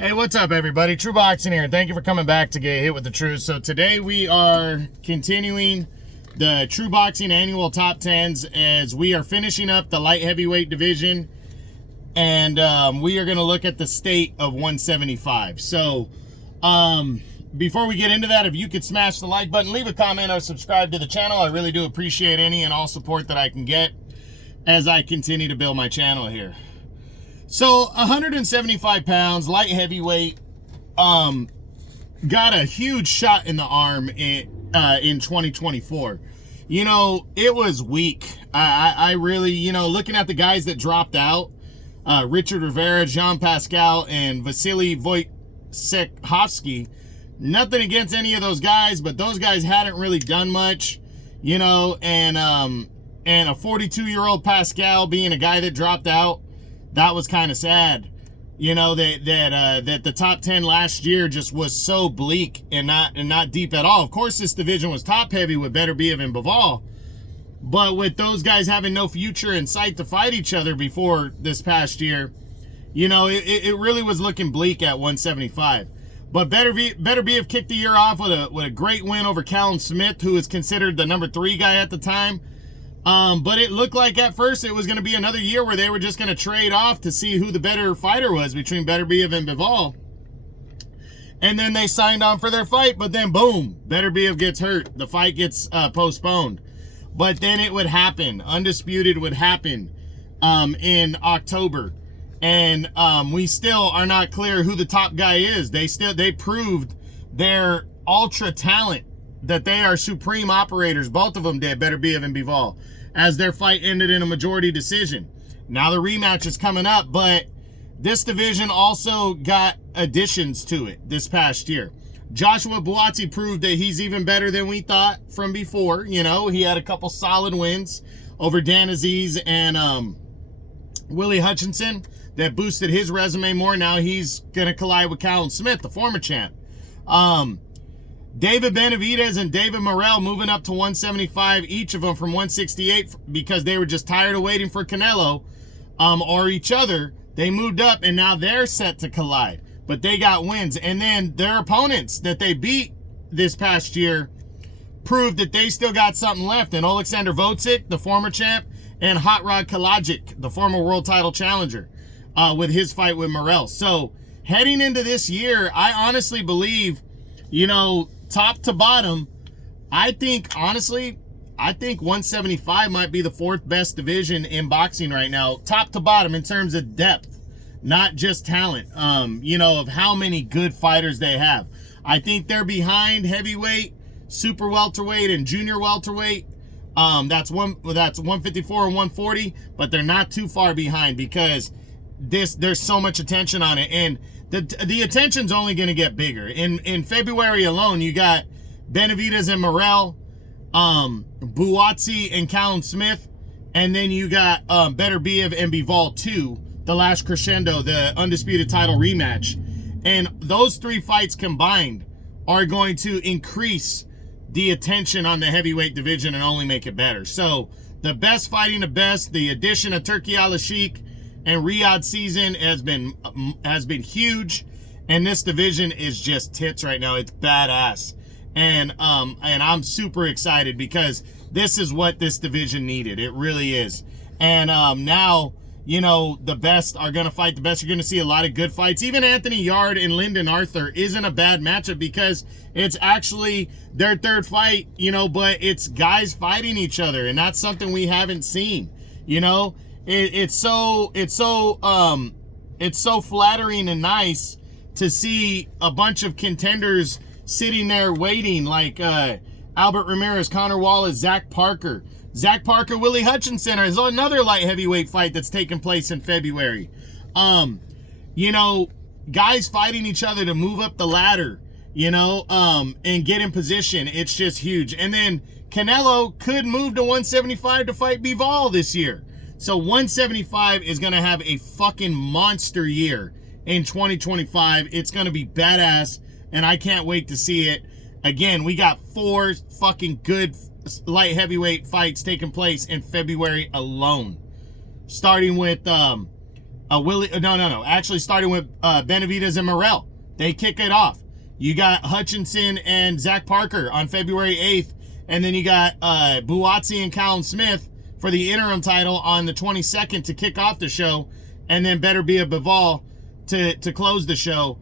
Hey, what's up, everybody? True Boxing here. Thank you for coming back to get hit with the truth. So today we are continuing the True Boxing annual top 10s as we are finishing up the light heavyweight division, and we are going to look at the state of 175. So before we get into that, if you could smash the like button, leave a comment, or subscribe to the channel. I really do appreciate any and all support that I can get as I continue to build my channel here. So 175 pounds, light heavyweight, got a huge shot in the arm in 2024. You know, it was weak. I really, you know, looking at the guys that dropped out, Richard Rivera, Jean Pascal, and Vasily Wojciechowski, nothing against any of those guys, but those guys hadn't really done much, you know, and a 42-year-old Pascal being a guy that dropped out, that was kind of sad, you know, that the top 10 last year just was so bleak and not deep at all. Of course, this division was top heavy with Beterbiev and Bivol, but with those guys having no future in sight to fight each other before this past year, you know, it really was looking bleak at 175. But Beterbiev kicked the year off with a great win over Callum Smith, who was considered the number 3 guy at the time. But it looked like at first it was going to be another year where they were just going to trade off to see who the better fighter was between Beterbiev and Bivol. And then they signed on for their fight, but then boom, Beterbiev gets hurt. The fight gets postponed. But then it would happen. Undisputed would happen in October. And we still are not clear who the top guy is. They proved their ultra talent, that they are supreme operators. Both of them did, Beterbiev and Bivol, as their fight ended in a majority decision. Now the rematch is coming up, but this division also got additions to it this past year. Joshua Buatsi proved that he's even better than we thought from before. You know, he had a couple solid wins over Dan Aziz and Willie Hutchinson that boosted his resume more. Now he's going to collide with Callum Smith, the former champ. David Benavidez and David Morrell moving up to 175, each of them from 168, because they were just tired of waiting for Canelo or each other. They moved up, and now they're set to collide. But they got wins. And then their opponents that they beat this past year proved that they still got something left. And Alexander Vojcic, the former champ, and Hot Rod Kalajic, the former world title challenger, with his fight with Morrell. So heading into this year, I honestly believe, you know, top to bottom, I think 175 might be the 4th best division in boxing right now, top to bottom, in terms of depth, not just talent, you know, of how many good fighters they have. I think they're behind heavyweight, super welterweight, and junior welterweight. That's 154 and 140, but they're not too far behind, because there's so much attention on it, and the attention's only going to get bigger. In February alone, you got Benavidez and Morrell, Buatsi and Callum Smith, and then you got Beterbiev and Bivol 2, the last crescendo, the undisputed title rematch. And those 3 fights combined are going to increase the attention on the heavyweight division and only make it better. So the best fighting the best, the addition of Turki Al-Sheikh and Riyadh season has been huge, and this division is just tits right now. It's badass, and I'm super excited, because this is what this division needed. It really is. And now, you know, the best are gonna fight the best. You're gonna see a lot of good fights. Even Anthony Yard and Lyndon Arthur isn't a bad matchup, because it's actually their 3rd fight, you know, but it's guys fighting each other, and that's something we haven't seen, you know. It's so flattering and nice to see a bunch of contenders sitting there waiting, like Albert Ramirez, Connor Wallace, Zach Parker, Willie Hutchinson. Is another light heavyweight fight that's taking place in February. You know, guys fighting each other to move up the ladder, you know, and get in position. It's just huge. And then Canelo could move to 175 to fight Bivol this year. So 175 is going to have a fucking monster year in 2025. It's going to be badass, and I can't wait to see it. Again, we got 4 fucking good light heavyweight fights taking place in February alone. Starting with Actually starting with Benavidez and Morrell. They kick it off. You got Hutchinson and Zach Parker on February 8th. And then you got Buatsi and Callum Smith for the interim title on the 22nd to kick off the show. And then Better Be a Bivol to close the show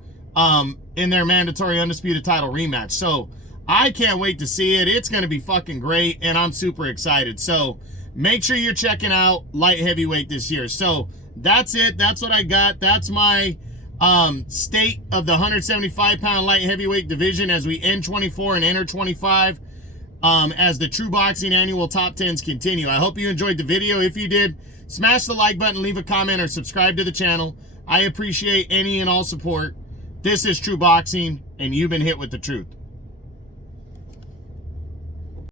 in their mandatory undisputed title rematch. So I can't wait to see it. It's going to be fucking great, and I'm super excited. So make sure you're checking out light heavyweight this year. So that's it. That's what I got. That's my state of the 175-pound light heavyweight division as we end 24 and enter 25 as the True Boxing annual top 10s continue. I hope you enjoyed the video. If you did, smash the like button, leave a comment, or subscribe to the channel. I appreciate any and all support. This is True Boxing, and you've been hit with the truth.